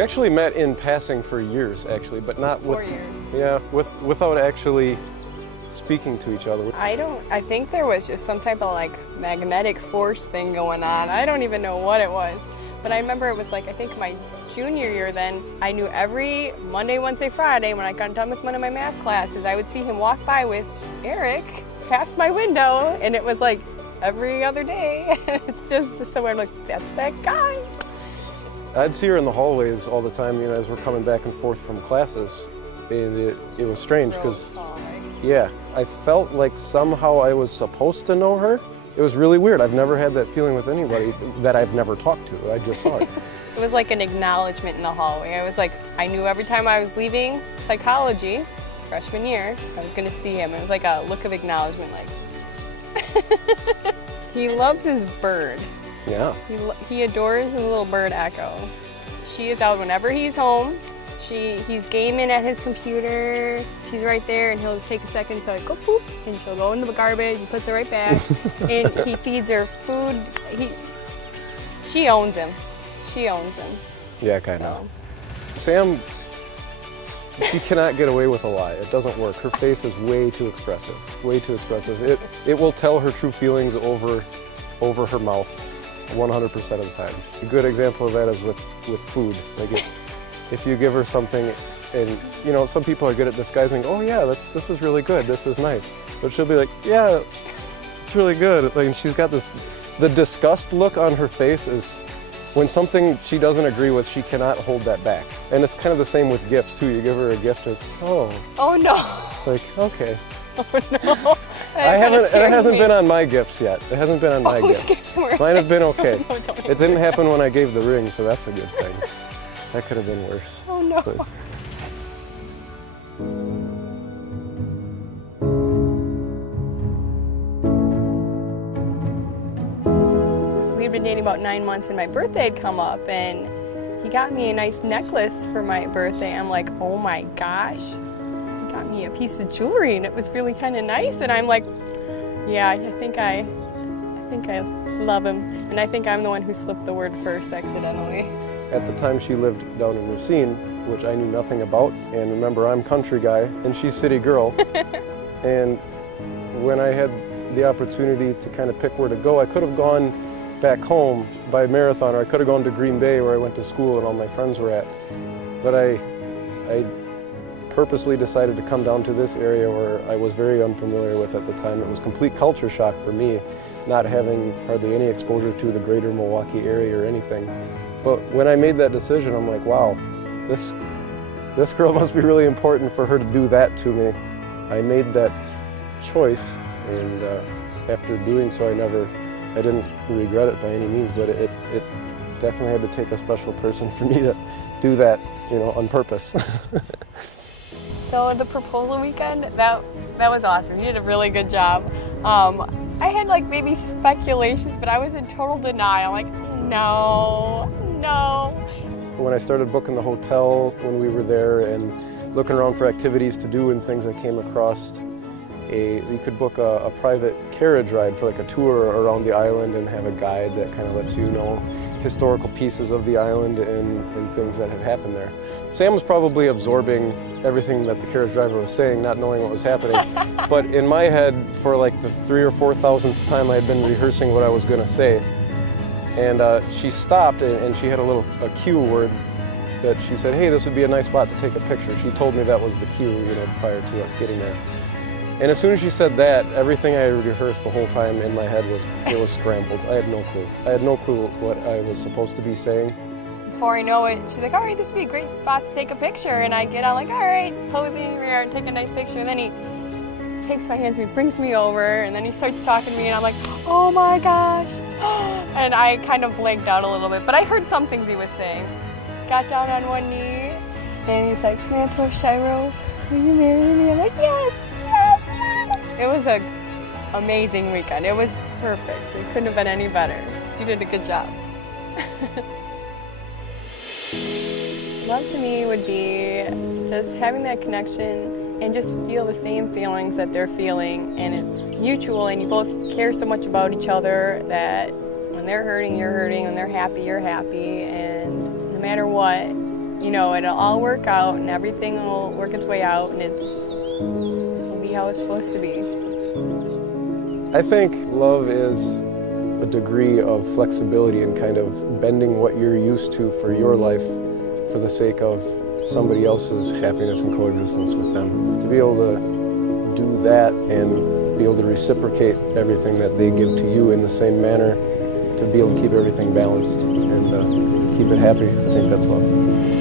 We actually met in passing for years, actually, but not 4 years. Yeah, without actually speaking to each other. I think there was just some type of like magnetic force thing going on. I don't even know what it was. But I remember it was like, I think my junior year then, I knew every Monday, Wednesday, Friday when I got done with one of my math classes, I would see him walk by with Eric past my window, and it was like every other day. It's just so weird, like, that's that guy. I'd see her in the hallways all the time, as we're coming back and forth from classes. And it was strange because, yeah, I felt like somehow I was supposed to know her. It was really weird. I've never had that feeling with anybody that I've never talked to. I just saw it. It was like an acknowledgement in the hallway. I was like, I knew every time I was leaving psychology, freshman year, I was gonna see him. It was like a look of acknowledgement, like. He loves his bird. Yeah. He adores his little bird Echo. She is out whenever he's home. He's gaming at his computer. She's right there, and he'll take a second to like go poop, and she'll go into the garbage. He puts it right back, and he feeds her food. She owns him. She owns him. Yeah, kind of. Sam, she cannot get away with a lie. It doesn't work. Her face is way too expressive. Way too expressive. It will tell her true feelings over her mouth 100% of the time. A good example of that is with food. Like if you give her something, and some people are good at disguising, oh yeah, this is really good, this is nice. But she'll be like, yeah, it's really good. Like, and she's got the disgust look on her face is, when something she doesn't agree with, she cannot hold that back. And it's kind of the same with gifts too. You give her a gift, it's, oh. Oh no. Like, okay. Oh no. It hasn't been on my gifts yet. It hasn't been on my gifts. Mine have been okay. No, it didn't happen when I gave the ring, so that's a good thing. That could have been worse. Oh no. But. We'd been dating about 9 months, and my birthday had come up, and he got me a nice necklace for my birthday. I'm like, oh my gosh, he got me a piece of jewelry, and it was really kind of nice. And I'm like, yeah, I think I love him, and I think I'm the one who slipped the word first accidentally. At the time, she lived down in Racine, which I knew nothing about. And remember, I'm country guy, and she's city girl. And when I had the opportunity to kind of pick where to go, I could have gone back home by marathon, or I could have gone to Green Bay where I went to school and all my friends were at. But I purposely decided to come down to this area where I was very unfamiliar with at the time. It was complete culture shock for me, not having hardly any exposure to the greater Milwaukee area or anything. But when I made that decision, I'm like, wow, this girl must be really important for her to do that to me. I made that choice, and after doing so, I didn't regret it by any means, but it definitely had to take a special person for me to do that, on purpose. So the proposal weekend, that was awesome. You did a really good job. I had like maybe speculations, but I was in total denial. Like, no. When I started booking the hotel when we were there and looking around for activities to do and things, I came across you could book a private carriage ride for like a tour around the island and have a guide that kind of lets you know historical pieces of the island and things that had happened there. Sam was probably absorbing everything that the carriage driver was saying, not knowing what was happening. But in my head, for like the 3,000th or 4,000th time, I had been rehearsing what I was going to say. And she stopped, and she had a cue word that she said, hey, this would be a nice spot to take a picture. She told me that was the cue, prior to us getting there. And as soon as she said that, everything I had rehearsed the whole time in my head was scrambled. I had no clue. I had no clue what I was supposed to be saying. Before I know it, she's like, all right, this would be a great spot to take a picture. And I get on like, all right, posing in the rear and take a nice picture. And then he takes my hands and he brings me over, and then he starts talking to me, and I'm like, oh my gosh. And I kind of blanked out a little bit, but I heard some things he was saying. Got down on one knee, and he's like, Samantha Shiro, will you marry me? I'm like, yes. It was an amazing weekend. It was perfect. It couldn't have been any better. You did a good job. Love to me would be just having that connection and just feel the same feelings that they're feeling, and it's mutual, and you both care so much about each other that when they're hurting, you're hurting, when they're happy, you're happy, and no matter what, you know, it'll all work out and everything will work its way out and it'll be how it's supposed to be. I think love is a degree of flexibility and kind of bending what you're used to for your life for the sake of somebody else's happiness and coexistence with them. To be able to do that and be able to reciprocate everything that they give to you in the same manner, to be able to keep everything balanced and keep it happy, I think that's love.